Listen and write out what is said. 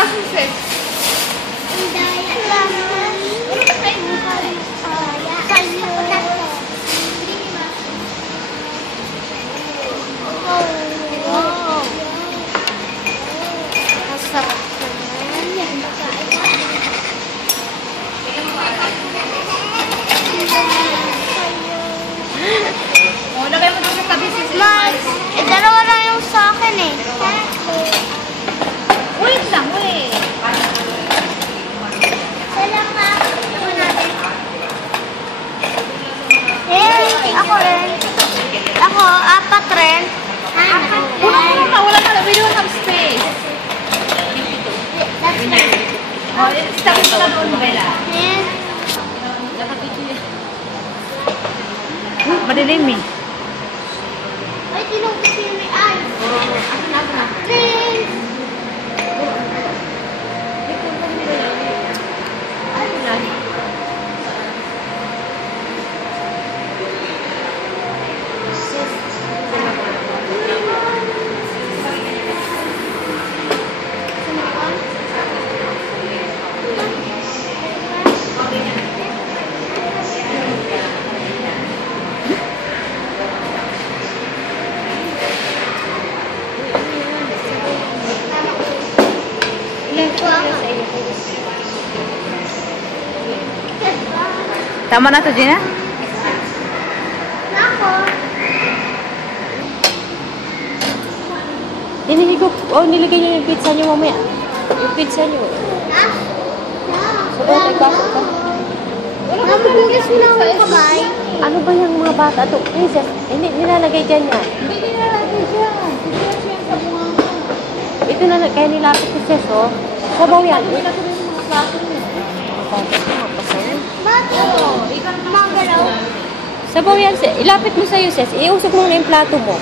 klase, sis? Oh, lagay mo doon sa tabi, sis. Mas, dalawa lang yung sa akin eh. Wait lang, wait. Salang nga. Ito natin. Eh, ako rin. Ako, 4 rin. Wala na, we don't have space. Oh, stop mo na doon, Bella. Madilim eh. Ay, tinugtog yung may ay. Prince! Tama na to, Gina? Ako. Hinihigop. Oh, nilagay niyo yung pizza niyo mamaya. Yung pizza niyo. Ha? So, may baso ka. Mabubugas mo lang ang kamay. Ano ba yung mga bata? Ito, princess. Hindi, nilalagay dyan yan. Hindi nilalagay siya. Siya yan sa bunga. Ito na, kaya nilapit ko sis, oh. Sabaw yan. Ito na yung mga plato niya. Bakit? Magalaw. Sabaw yan, sis. Ilapit mo sa'yo, sis. Iusok mo na yung plato mo.